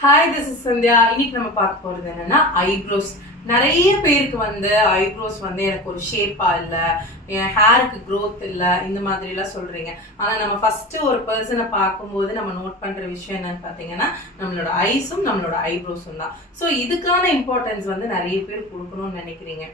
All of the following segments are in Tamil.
ஹாய் திஸ் இஸ் சந்தியா இன்னைக்கு நம்ம பார்க்க போகிறது என்னன்னா ஐப்ரோஸ் நிறைய பேருக்கு வந்து ஐப்ரோஸ் வந்து எனக்கு ஒரு ஷேப்பா இல்லை என் ஹேருக்கு க்ரோத் இல்லை இந்த மாதிரிலாம் சொல்றீங்க. ஆனால் நம்ம ஃபர்ஸ்ட் ஒரு பர்சனை பார்க்கும்போது நம்ம நோட் பண்ற விஷயம் என்னன்னு பார்த்தீங்கன்னா நம்மளோட ஐஸும் நம்மளோட ஐப்ரோஸும் தான். ஸோ இதுக்கான இம்பார்ட்டன்ஸ் வந்து நிறைய பேர் கொடுக்கணும்னு நினைக்கிறீங்க.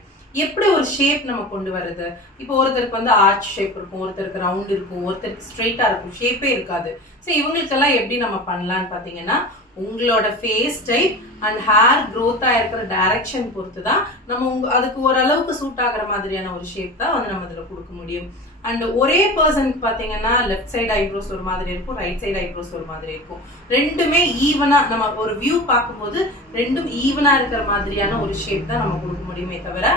எப்படி ஒரு ஷேப் நம்ம கொண்டு வர்றது? இப்போ ஒருத்தருக்கு வந்து ஆர்ச் ஷேப் இருக்கும் ஒருத்தருக்கு ரவுண்ட் இருக்கும் ஒருத்தருக்கு ஸ்ட்ரெயிட்டாக இருக்கும் ஷேப்பே இருக்காது. ஸோ இவங்களுக்கெல்லாம் எப்படி நம்ம பண்ணலான்னு பார்த்தீங்கன்னா உங்களோட ஃபேஸ் டைப் அண்ட் ஹேர் க்ரோத்தாக இருக்கிற டைரக்ஷன் பொறுத்து தான் நம்ம உங்க அதுக்கு ஓரளவுக்கு சூட் ஆகிற மாதிரியான ஒரு ஷேப் தான் வந்து நம்ம இதில் கொடுக்க முடியும். அண்ட் ஒரே பர்சனுக்கு பார்த்தீங்கன்னா லெஃப்ட் சைடு ஐப்ரோஸ் ஒரு மாதிரி இருக்கும் ரைட் சைடு ஐப்ரோஸ் ஒரு மாதிரி இருக்கும். ரெண்டுமே ஈவனாக நம்ம ஒரு வியூ பார்க்கும்போது ரெண்டும் ஈவனாக இருக்கிற மாதிரியான ஒரு ஷேப் தான் நம்ம கொடுக்க முடியுமே தவிர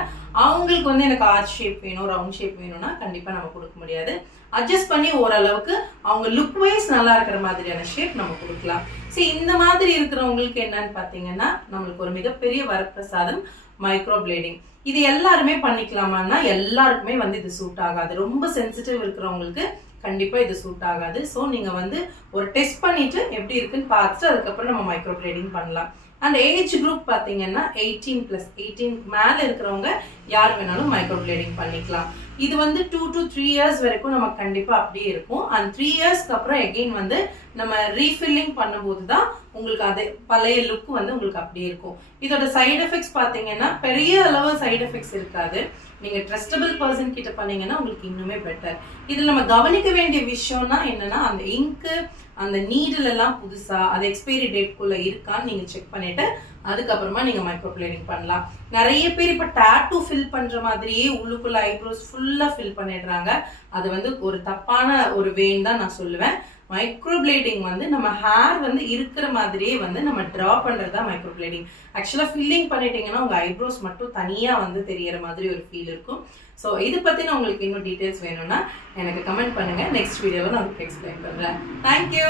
அவங்களுக்கு வந்து எனக்கு ஆர்ட் ஷேப் வேணும் ரவுண்ட் ஷேப் வேணும்னா கண்டிப்பாக நம்ம கொடுக்க முடியாது. அட்ஜஸ்ட் பண்ணி ஓரளவுக்கு அவங்க லுக் வைஸ் நல்லா இருக்கிற மாதிரியான ஷேப் நம்ம கொடுக்கலாம். ஸோ இந்த மாதிரி இருக்கிறவங்களுக்கு என்னன்னு பார்த்தீங்கன்னா நம்மளுக்கு ஒரு மிகப்பெரிய வரப்பிரசாதம் மைக்ரோ பிளேடிங் இது எல்லாருமே பண்ணிக்கலாமான்னா எல்லாருக்குமே வந்து இது சூட் ஆகாது. ரொம்ப சென்சிட்டிவ் இருக்கிறவங்களுக்கு கண்டிப்பாக இது சூட் ஆகாது. ஸோ நீங்கள் வந்து ஒரு டெஸ்ட் பண்ணிட்டு எப்படி இருக்குன்னு பார்த்துட்டு அதுக்கப்புறம் நம்ம மைக்ரோ பிளேடிங் பண்ணலாம். அண்ட் ஏஜ் குரூப் பார்த்தீங்கன்னா எயிட்டீன் ப்ளஸ் எயிட்டீனுக்கு மேலே இருக்கிறவங்க யார் வேணாலும் மைக்ரோ பிளேடிங் பண்ணிக்கலாம். இது வந்து டூ டு த்ரீ இயர்ஸ் வரைக்கும் நம்ம கண்டிப்பாக அப்படியே இருக்கும். அண்ட் த்ரீ இயர்ஸ்க்கு அப்புறம் எகெயின் வந்து நம்ம ரீஃபில்லிங் பண்ணும்போது தான் உங்களுக்கு அதே பழைய லுக் வந்து உங்களுக்கு அப்படியே இருக்கும். இதோட சைடு எஃபெக்ட்ஸ் பார்த்தீங்கன்னா பெரிய அளவு சைடு எஃபெக்ட்ஸ் இருக்காது. நீங்கள் ட்ரஸ்டபிள் பர்சன் கிட்ட பண்ணீங்கன்னா உங்களுக்கு இன்னுமே பெட்டர் இதில் நம்ம கவனிக்க வேண்டிய விஷயம்னா என்னன்னா அந்த இங்கு அந்த நீடில் எல்லாம் புதுசா அது எக்ஸ்பைரி டேட்குள்ள இருக்கான்னு நீங்க செக் பண்ணிட்டு அதுக்கப்புறமா நீங்க மைக்ரோ பிளேடிங் பண்ணலாம். நிறைய பேர் இப்ப டேட்டூ ஃபில் பண்ற மாதிரியே உள்ளுக்குள்ள ஐப்ரோஸ் ஃபுல்லா ஃபில் பண்ணிடுறாங்க. அது வந்து ஒரு தப்பான ஒரு வேன் தான் நான் சொல்லுவேன். மைக்ரோ பிளேடிங் வந்து நம்ம ஹேர் வந்து இருக்கிற மாதிரியே வந்து நம்ம ட்ரா பண்ணுறது தான் மைக்ரோ பிளேடிங் ஆக்சுவலாக ஃபில்லிங் பண்ணிட்டீங்கன்னா உங்கள் ஐப்ரோஸ் மட்டும் தனியாக வந்து தெரியற மாதிரி ஒரு ஃபீல் இருக்கும். ஸோ இது பற்றின உங்களுக்கு இன்னும் டீட்டெயில்ஸ் வேணும்னா எனக்கு கமெண்ட் பண்ணுங்கள் நெக்ஸ்ட் வீடியோவில் நான் உங்களுக்கு எக்ஸ்பிளைன் பண்ணுறேன் தேங்க்யூ